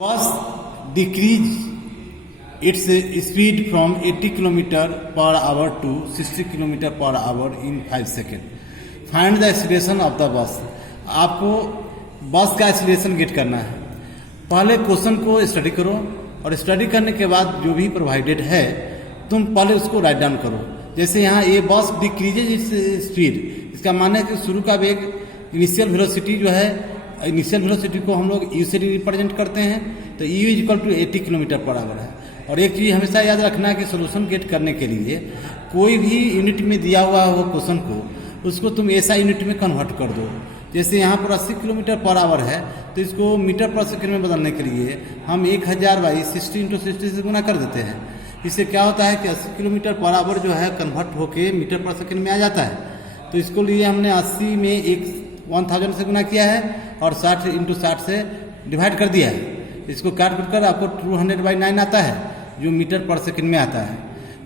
was decrease its speed from 80 km per hour to 60 km per hour in 5 seconds. Find the acceleration of the bus. आपको बस का acceleration gate करना है। पहले question को study करो और स्टडी करने के बाद जो भी प्रोवाइडेड है तुम पहले उसको राइट डाउन करो। जैसे यहाँ ये बस डिक्रीजेज इट्स स्पीड, इसका माना है कि शुरू का वेग इनिशियल वेलोसिटी जो है, इनिशियल वेलोसिटी को हम लोग यू से रिप्रेजेंट करते हैं, तो u is equal to 80 kilometre per hour है। और एक चीज़ हमेशा याद रखना है कि सोल्यूशन गेट करने के लिए कोई भी यूनिट में दिया हुआ हो क्वेश्चन को, उसको तुम ऐसा यूनिट में कन्वर्ट कर दो। जैसे यहाँ पर 80 किलोमीटर पर आवर है तो इसको मीटर पर सेकंड में बदलने के लिए हम 1000 बाई 60 इंटू 60 से गुना कर देते हैं। इससे क्या होता है कि 80 किलोमीटर पर आवर जो है कन्वर्ट होके मीटर पर सेकंड में आ जाता है। तो इसको लिए हमने 80 में 1000 से गुना किया है और 60 इंटू 60 से डिवाइड कर दिया है। इसको काट कर आपको 200/9 आता है जो मीटर पर सेकंड में आता है।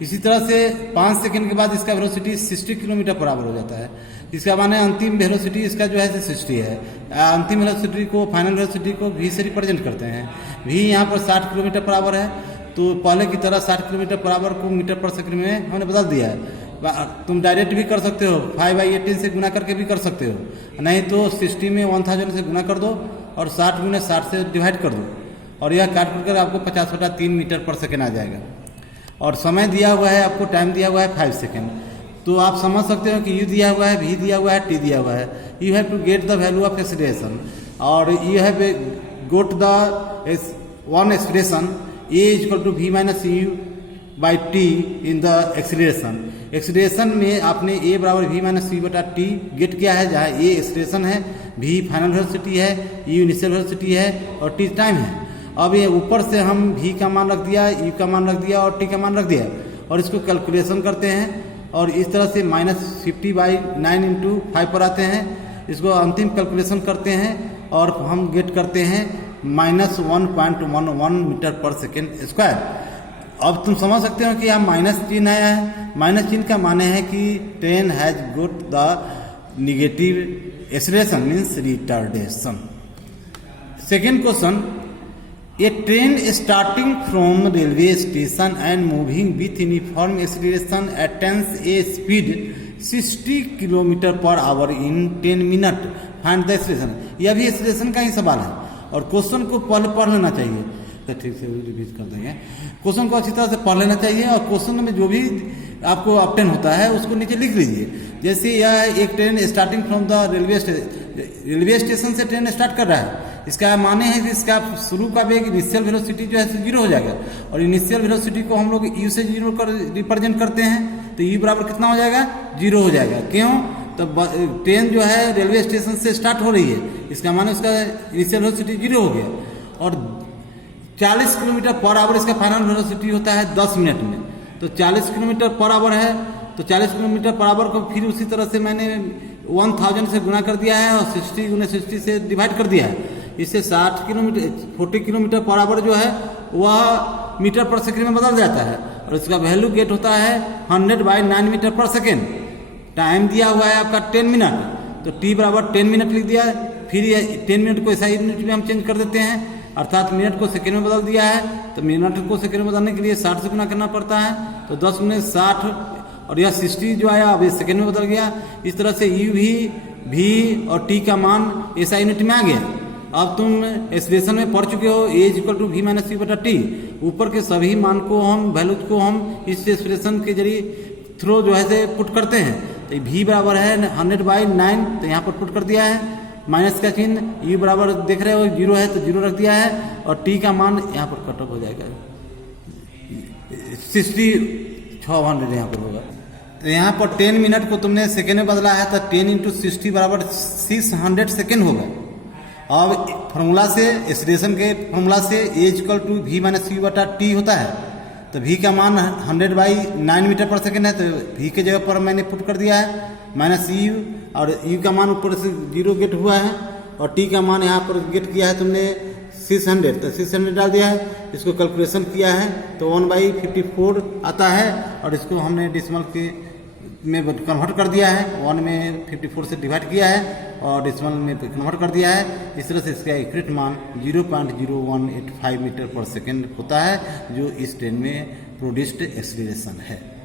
इसी तरह से 5 सेकंड के बाद इसका वेलोसिटी 60 किलोमीटर पर आवर हो जाता है। इसका माने अंतिम वेलोसिटी इसका जो है 60 है। अंतिम वेलोसिटी को, फाइनल वेलोसिटी को v से रिप्रेजेंट करते हैं। v यहाँ पर 60 किलोमीटर पर आवर है, तो पहले की तरह 60 किलोमीटर पर आवर को मीटर पर सेकंड में हमने बदल दिया है। तुम डायरेक्ट भी कर सकते हो, 5/18 से गुना करके भी कर सकते हो, नहीं तो 60 में 1000 से गुना कर दो और 60 गुना 60 से डिवाइड कर दो और यह काट कर आपको 50/3 मीटर पर सेकंड आ जाएगा। और समय दिया हुआ है, आपको टाइम दिया हुआ है 5 सेकंड। तो आप समझ सकते हो कि u दिया हुआ है, v दिया हुआ है, t दिया हुआ है। You have to get the value of acceleration और you have got the one expression a is equal to v minus u by t in the acceleration. Acceleration में आपने a बराबर v माइनस u बटा t get किया है, जहाँ a एक्सीलरेशन है, v फाइनल वेलोसिटी है, u इनिशियल वेलोसिटी है और t टाइम है। अब ये ऊपर से हम v का मान रख दिया, u का मान रख दिया और t का मान रख दिया और इसको कैलकुलेशन करते हैं और इस तरह से -50/9 इंटू 5 पर आते हैं। इसको अंतिम कैलकुलेशन करते हैं और हम गेट करते हैं -1.11 मीटर पर सेकेंड स्क्वायर। अब तुम समझ सकते हो कि यहाँ माइनस चिन्ह आया है। माइनस चिन्ह का माने है कि train has goat the negative acceleration means retardation. Second question, A train starting from railway station and moving with uniform acceleration attains a speed 60 km per hour in 10 minutes. Find the acceleration. यह भी acceleration का ही सवाल है और question को पहले पढ़ लेना चाहिए। तो ठीक से रिवीज कर देंगे। क्वेश्चन को अच्छी तरह से पढ़ लेना चाहिए और क्वेश्चन में जो भी आपको ऑप्शन होता है उसको नीचे लिख लीजिए। जैसे यह एक train starting from the railway station से ट्रेन स्टार्ट कर रहा है, इसका माने है कि इसका शुरू का वेग इनिशियल वेलोसिटी जो है 0 हो जाएगा और इनिशियल वेलोसिटी को हम लोग u से 0 कर रिप्रेजेंट करते हैं, तो u बराबर कितना हो जाएगा? 0 हो जाएगा। क्यों? तो ट्रेन जो है रेलवे स्टेशन से स्टार्ट हो रही है, इसका माने उसका इनिशियल वेलोसिटी 0 हो गया और 40 किलोमीटर पर आवर इसका फाइनल वेलोसिटी होता है 10 मिनट में। तो 40 किलोमीटर पर आवर है, तो 40 किलोमीटर पर आवर को फिर उसी तरह से मैंने 1000 से गुना कर दिया है और 60 गुना 60 से डिवाइड कर दिया है। इससे 40 किलोमीटर पर आवर जो है वह मीटर पर सेकंड में बदल जाता है और इसका वैल्यू गेट होता है 100/9 मीटर पर सेकंड। टाइम दिया हुआ है आपका 10 मिनट, तो t बराबर 10 मिनट लिख दिया है। फिर ये 10 मिनट को ऐसा यूनिट में हम चेंज कर देते हैं, अर्थात मिनट को सेकंड में बदल दिया है। तो मिनट को सेकंड में बदलने के लिए 60 से गुना करना पड़ता है, तो 10 गुने 60 और यह 60 जो आया अब ये सेकंड में बदल गया। इस तरह से u भी v और t का मान ऐसा यूनिट में आ गया। अब तुम एक्सप्रेशन में पढ़ चुके हो a is equal to v minus u बटा टी। ऊपर के सभी मान को हम वैल्यूज को हम इस एक्सप्रेशन के जरिए थ्रू जो है से पुट करते हैं। तो v बराबर है 100/9, तो यहाँ पर पुट कर दिया है। माइनस का चिन्ह, u बराबर देख रहे हो 0 है तो 0 रख दिया है और t का मान यहाँ पर कट ऑफ हो जाएगा 600 यहाँ पर होगा। तो यहाँ पर 10 मिनट को तुमने सेकेंड में बदला है तो 10 इंटू 60 बराबर 600 सेकेंड होगा। अब फॉर्मूला से, एक्सीलरेशन के फॉर्मूला से a equal to v minus u बटा टी होता है, तो v का मान 100/9 मीटर पर सेकेंड है, तो v के जगह पर मैंने पुट कर दिया है माइनस u और u का मान ऊपर से 0 गेट हुआ है और t का मान यहाँ पर गेट किया है तुमने 600, तो 600 डाल दिया है। इसको कैलकुलेशन किया है तो 1/54 आता है और इसको हमने डेसिमल के में कन्वर्ट कर दिया है, 1 में 54 से डिवाइड किया है और डेसिमल में कन्वर्ट कर दिया है। इस तरह से इसका एक्यूरेट मान 0.0185 मीटर पर सेकेंड होता है, जो इस ट्रेन में प्रोड्यूस्ड एक्सीलरेशन है।